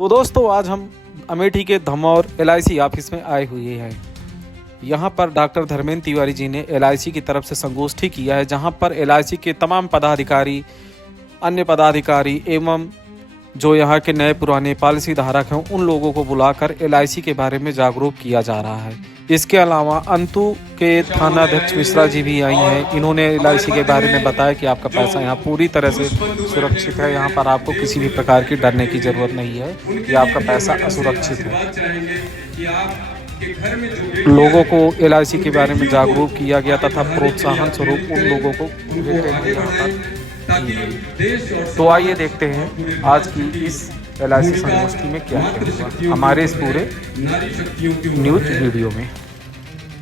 तो दोस्तों आज हम अमेठी के धमौर LIC ऑफिस में आए हुए हैं। यहाँ पर डॉक्टर धर्मेंद्र तिवारी जी ने LIC की तरफ से संगोष्ठी किया है, जहाँ पर LIC के तमाम पदाधिकारी, अन्य पदाधिकारी एवं जो यहाँ के नए पुराने पॉलिसी धारक हैं उन लोगों को बुलाकर LIC के बारे में जागरूक किया जा रहा है। इसके अलावा अंतु के थानाध्यक्ष मिश्रा जी भी आई हैं। इन्होंने LIC के बारे में बताया कि आपका पैसा यहाँ पूरी तरह से सुरक्षित है, यहाँ पर आपको किसी भी प्रकार की डरने की ज़रूरत नहीं है कि आपका पैसा असुरक्षित है। लोगों को LIC के बारे में जागरूक किया गया तथा प्रोत्साहन स्वरूप उन लोगों को तो आइए देखते हैं आज की इस LIC संगोष्ठी में क्या हुआ हमारे इस पूरे न्यूज वीडियो में,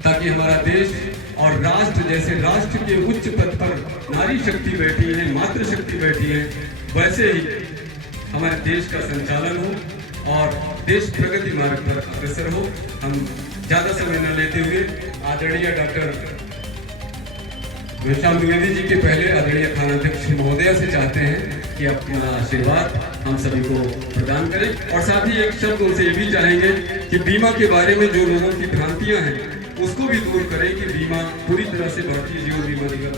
ताकि हमारा देश और राष्ट्र जैसे राष्ट्र के उच्च पद पर नारी शक्ति बैठी है, मातृशक्ति बैठी है, वैसे ही हमारे देश का संचालन हो और देश प्रगति मार्ग पर अग्रसर हो। हम ज्यादा समय न लेते हुए आदरणीय डॉक्टर घनश्याम द्विवेदी जी के पहले आदरणीय थानाध्यक्ष महोदया से चाहते हैं कि अपना आशीर्वाद हम सभी को प्रदान करें, और साथ ही एक शब्द उनसे ये भी चाहेंगे कि बीमा के बारे में जो लोगों की भ्रांतियां हैं उसको भी दूर करें कि बीमा पूरी तरह से भारतीय जीवन बीमा निगम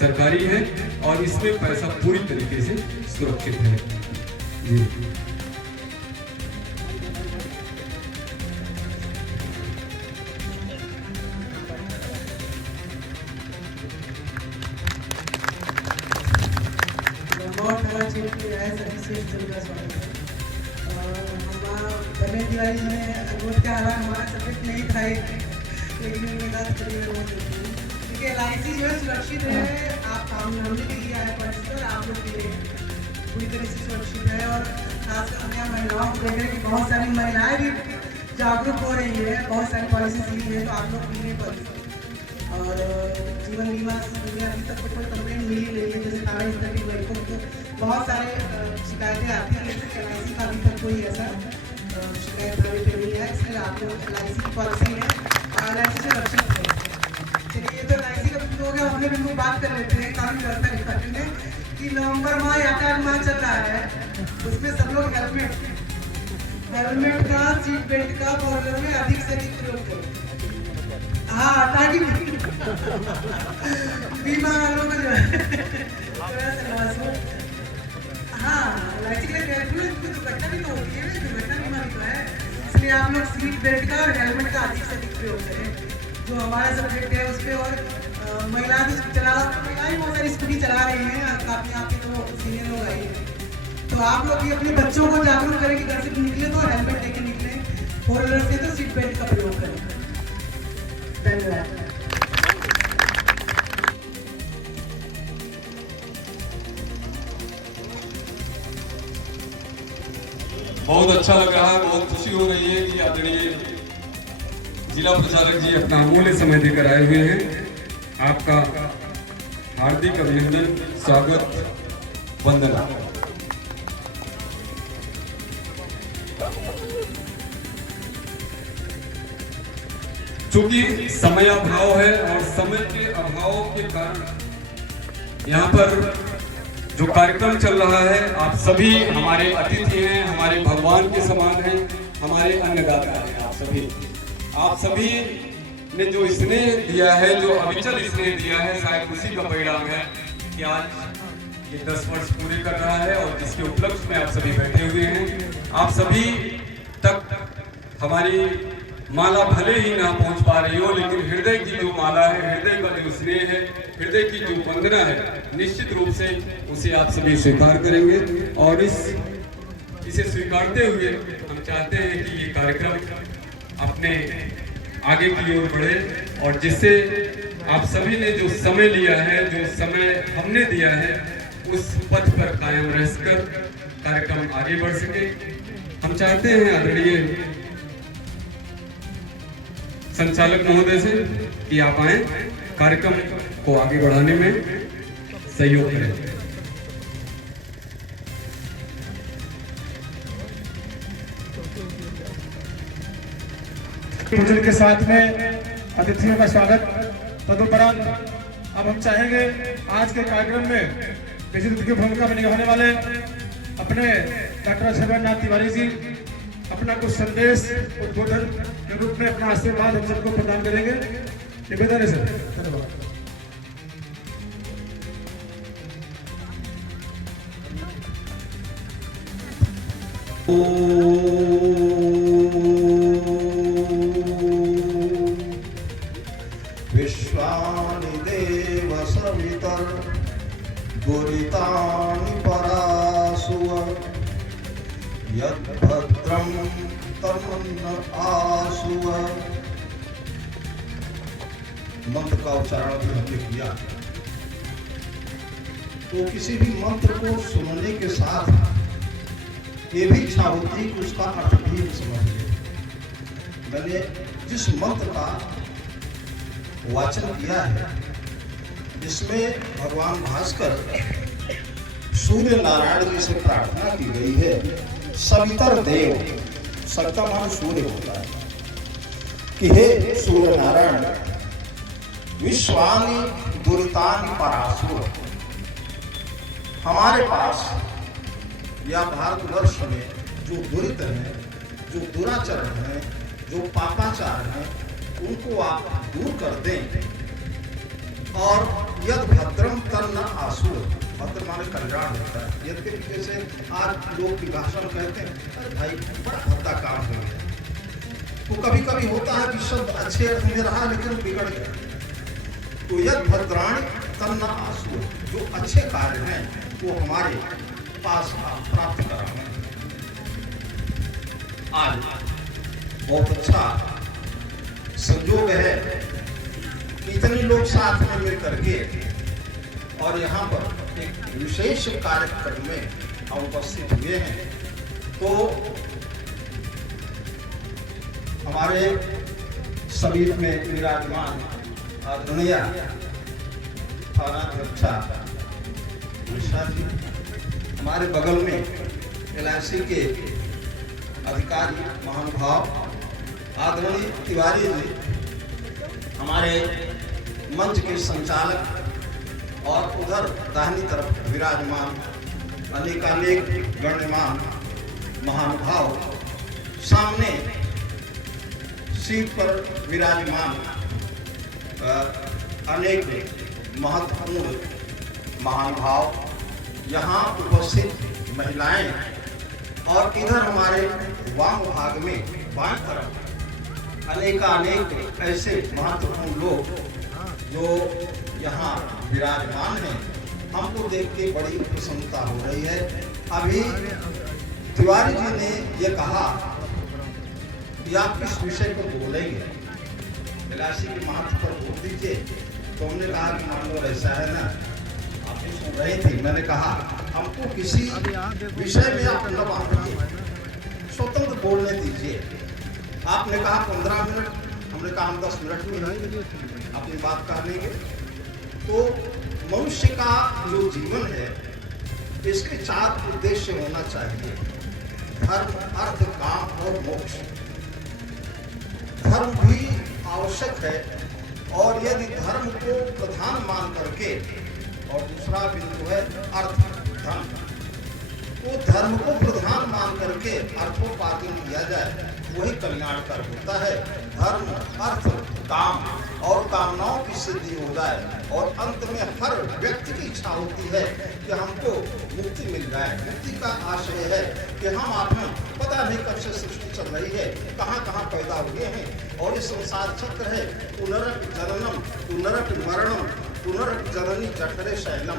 सरकारी है और इसमें पैसा पूरी तरीके से सुरक्षित है। जी। तिवारी जी ने वोट का हालांकि हमारा सब्जेक्ट नहीं था, लेकिन मेरा क्योंकि LIC जो है सुरक्षित है। आप हमने भी लिया है पर आप लोग के पूरी तरह से सुरक्षित है, और खासकर हमें यहाँ महिलाओं को देख रहे हैं कि बहुत सारी महिलाएं भी जागरूक हो रही है, बहुत सारी पॉलिसीज ली है, तो आप लोग भी और जीवन बीमा अभी तक तो कोई कंप्लेंट मिली नहीं है। जैसे थाना स्तर के लड़कों को बहुत सारे शिकायतें आती हैं, लेकिन LIC का अभी तक कोई ऐसा शिकायत थाने पे नहीं है। इसलिए आप लोग LIC की पॉलिसी है और LIC से रक्षित है। चलिए, ये तो LIC का बिल्कुल हो गया। हमने बिल्कुल बात कर लेते हैं कानून व्यवस्था के बारे में कि नवंबर माह या 8 माह चल रहा है, उसमें सब लोग हेलमेट का, सीट बेल्ट का फॉर्मूले में अधिक से अधिक प्रयोग करें। हाँ, ताकि बीमा वालों को जो है हाँ LIC के लिए दुर्घटना भी तो होती है, दुर्घटना बीमा भी तो है। इसलिए आप लोग सीट बेल्ट का और हेलमेट का अधिक से अधिक प्रयोग करें, जो हमारा सब्जेक्ट है उस पर। और महिलाएं तो महिलाएं बहुत सारी स्कूटी चला रही हैं, काफी आपके तो सीनियर लोग आई हैं, तो आप लोग भी अपने बच्चों को जागरूक करें कि घर से निकले तो हेलमेट लेके निकले, 4 व्हीलर से तो सीट बेल्ट का प्रयोग करें। धन्यवाद। बहुत अच्छा लग रहा है, बहुत खुशी हो रही है कि आदरणीय जिला प्रचारक जी अपना अमूल्य समय देकर आए हुए हैं। आपका हार्दिक अभिनंदन, स्वागत, वंदना। चूंकि समय अभाव है और समय के अभाव के कारण यहाँ पर जो कार्यक्रम चल रहा है, आप सभी हमारे अतिथि हैं, हमारे भगवान के समान हैं, हमारे अन्नदाता हैं। आप सभी ने जो स्नेह दिया है, जो अविचल स्नेह दिया है, शायद उसी का परिणाम है कि आज ये 10 वर्ष पूरे कर रहा है और जिसके उपलक्ष्य में आप सभी बैठे हुए हैं। आप सभी तक हमारी माला भले ही ना पहुंच पा रही हो, लेकिन हृदय की जो माला है, हृदय का जो स्नेह है, हृदय की जो वंदना है, निश्चित रूप से उसे आप सभी स्वीकार करेंगे। और इसे स्वीकारते हुए हम चाहते हैं कि ये कार्यक्रम अपने आगे की ओर बढ़े, और जिससे आप सभी ने जो समय लिया है, जो समय हमने दिया है, उस पथ पर कायम रहकर कार्यक्रम आगे बढ़ सके। हम चाहते हैं आदरणीय संचालक महोदय से कि आप आए, कार्यक्रम को आगे बढ़ाने में सहयोग करें। पूजन के साथ में अतिथियों का स्वागत। तदुपरांत अब हम चाहेंगे आज के कार्यक्रम में विशिष्ट भूमिका में निभाने वाले अपने डॉक्टर धर्मेंद्र तिवारी जी अपना कुछ संदेश उद्बोधन के रूप में अपना आशीर्वाद हम सबको प्रदान करेंगे। निवेदन है सर। धन्यवाद। विश्वानि देव सवितर दुरितानि परासुव यद्भद्रं तन्न आसुव। मंत्र का उच्चारण भी हमने किया, तो किसी भी मंत्र को सुनने के साथ ये भी इच्छा होती है कि उसका अर्थ भी समझ ले। मैंने जिस मंत्र का वाचन किया है, इसमें भगवान भास्कर सूर्य नारायण जी से प्रार्थना की गई है। सवितर देव, सविता मान सूर्य होता है, कि हे सूर्य नारायण, विश्वानि दुरितानि परासुर, हमारे पास या भारतवर्ष में जो दुरित हैं, जो दुराचरण हैं, जो पापाचार हैं, उनको आप दूर कर दें। और यद भद्रम तन्न आसुर, भद्र माने कल्याण होता है। यद्यपि जैसे आज लोग विभाषण कहते हैं, अरे भाई बड़ा भद्दा काम हो गया, तो कभी कभी होता है कि शब्द अच्छे अर्थ में रहा लेकिन बिगड़ गया। तो यद भद्राणी तन्न आसुर, जो अच्छे कार्य हैं वो हमारे पास प्राप्त कराना। आज बहुत अच्छा संयोग है, इतने लोग साथ में मिल करके और यहाँ पर एक विशेष कार्यक्रम में हम उपस्थित हुए हैं। तो हमारे समीप में विराजमान आदरणीय थानाध्यक्षा उषा जी, हमारे बगल में LIC के अधिकारी महानुभाव आदरणीय तिवारी जी, हमारे मंच के संचालक, और उधर दाहिनी तरफ विराजमान अनेकानेक गण्यमान महानुभाव, सामने सीट पर विराजमान अनेक महत्वपूर्ण महानुभाव, यहाँ उपस्थित महिलाएं, और इधर हमारे वाम भाग में बाएं तरफ अनेकानेक ऐसे महत्वपूर्ण लोग जो यहाँ विराजमान हैं। हमको देख के बड़ी प्रसन्नता हो रही है। अभी तिवारी जी ने ये कहा कि आप किस विषय पर बोलेंगे, LIC के महत्व पर बोल दीजिए। तो हमने कहा कि मान लो ऐसा है ना, आप सुन रही थी, मैंने कहा हमको किसी विषय में आप न बांधिए, स्वतंत्र बोलने दीजिए। आपने कहा 15 मिनट, हमने कहा हम 10 मिनट में अपनी बात कह लेंगे। तो मनुष्य का जो जीवन है, इसके 4 उद्देश्य होना चाहिए: धर्म, अर्थ, काम और मोक्ष। धर्म भी आवश्यक है, और यदि धर्म को प्रधान मान करके, और दूसरा बिंदु है अर्थ धर्म, तो धर्म को प्रधान मान करके अर्थोपार्जन किया जाए, वही कल्याणकर होता है। धर्म, अर्थ, काम और कामनाओं की सिद्धि हो जाए, और अंत में हर व्यक्ति की इच्छा होती है कि हमको मुक्ति मिल जाए। मुक्ति का आशय है कि हम आप में पता नहीं कब से सृष्टि चल रही है, कहाँ कहाँ पैदा हुए हैं, और ये संसार चक्र है। पुनरपि जननम पुनरपि मरणम पुनरपि जननी जठरे शैलम,